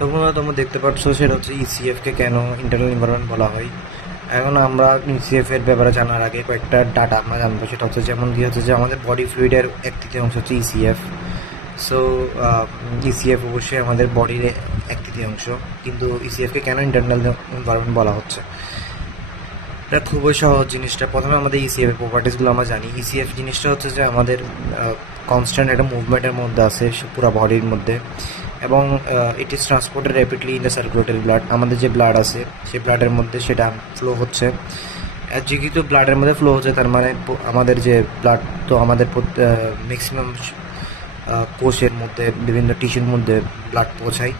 তোমরা দেখতে পাচ্ছ সেটা হচ্ছে ইসিএফ কে কেন ইন্টারনাল এনভায়রনমেন্ট বলা হয়। এখন আমরা ইসিএফ এর ব্যাপারে জানার আগে কয়েকটা ডাটা আমরা জানবো। সেটা হচ্ছে যেমন কি হচ্ছে যে আমাদের বডি ফ্লুইডের 1/3 হচ্ছে ইসিএফ। সো ইসিএফ অবশ্যই আমাদের বডির 1/3, কিন্তু ইসিএফ কে কেন ইন্টারনাল এনভায়রনমেন্ট বলা হচ্ছে, এটা খুবই সহজ জিনিসটা। প্রথমে আমাদের ইসিএফ এর প্রপার্টিসগুলো আমরা জানি। ইসিএফ জিনিসটা হচ্ছে যে আমাদের কনস্ট্যান্ট একটা মুভমেন্টের মধ্যে আছে পুরো বডির মধ্যে, এবং it is transported rapidly in the circulatory blood. আমাদের যে ব্লাড আছে সেই ব্লাডের মধ্যে সেটা ফ্লো হচ্ছে। যেহেতু ব্লাডের মধ্যে ফ্লো হচ্ছে তার মানে আমাদের যে ব্লাড, তো আমাদের ম্যাক্সিমাম কোষের মধ্যে বিভিন্ন টিস্যুর মধ্যে ব্লাড পৌঁছায়।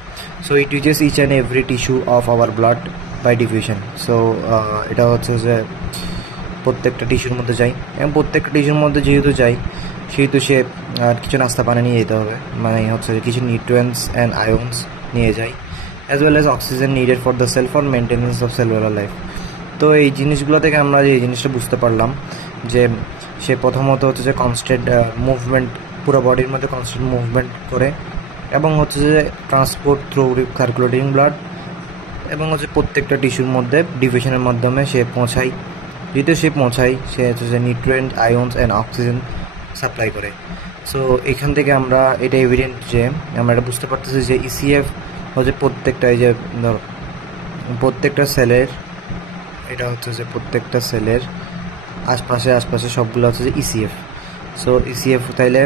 So it reaches each and every tissue of our blood by diffusion. So এটা হচ্ছে যে প্রত্যেকটা টিস্যুর মধ্যে যায়, এবং প্রত্যেকটা টিস্যুর মধ্যে যেহেতু যায় সেহেতু সে আর কিছু নাস্তা পানি নিয়ে যেতে হবে, মানে হচ্ছে কিছু নিউট্রিয়েন্টস অ্যান্ড আয়ন্স নিয়ে যায়, as well as oxygen needed for the cell for maintenance of cellular life. তো এই জিনিসগুলো থেকে আমরা এই জিনিসটা বুঝতে পারলাম যে সে প্রথমত হচ্ছে যে কনস্ট্যান্ট মুভমেন্ট, পুরো বডির মধ্যে কনস্ট্যান্ট মুভমেন্ট করে, এবং হচ্ছে যে ট্রান্সপোর্ট থ্রু সার্কুলেটিং ব্লাড, এবং হচ্ছে প্রত্যেকটা টিস্যুর মধ্যে ডিভিশনের মাধ্যমে সে পৌঁছায়। যেহেতু সে পৌঁছায় সে হচ্ছে যে নিউট্রিয়েন্ট, আয়ন্স অ্যান্ড অক্সিজেন সাপ্লাই করে। সো এখান থেকে আমরা এটা এভিডেন্ট যে আমরা এটা বুঝতে পারতেছি যে ইসিএফ হচ্ছে প্রত্যেকটা, এই যে ধরো প্রত্যেকটা সেলের, এটা হচ্ছে যে প্রত্যেকটা সেলের আশপাশে সবগুলো হচ্ছে যে ইসিএফ। সো ইসিএফ তাইলে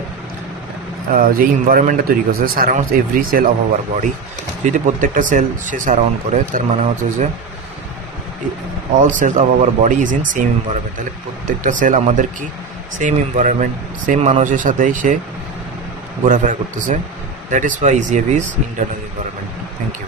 যে এনভায়রনমেন্টটা তৈরি করছে surrounds every cell of our body. যদি প্রত্যেকটা সেল সে সারাউন্ড করে তার মানে হচ্ছে যে all cells of our body is in same environment. তাহলে প্রত্যেকটা সেল আমাদের কি সেম এনভায়রনমেন্ট, সেম মানুষের সাথেই সে ঘোরাফেরা করতেছে। That is why ECF is internal environment. Thank you.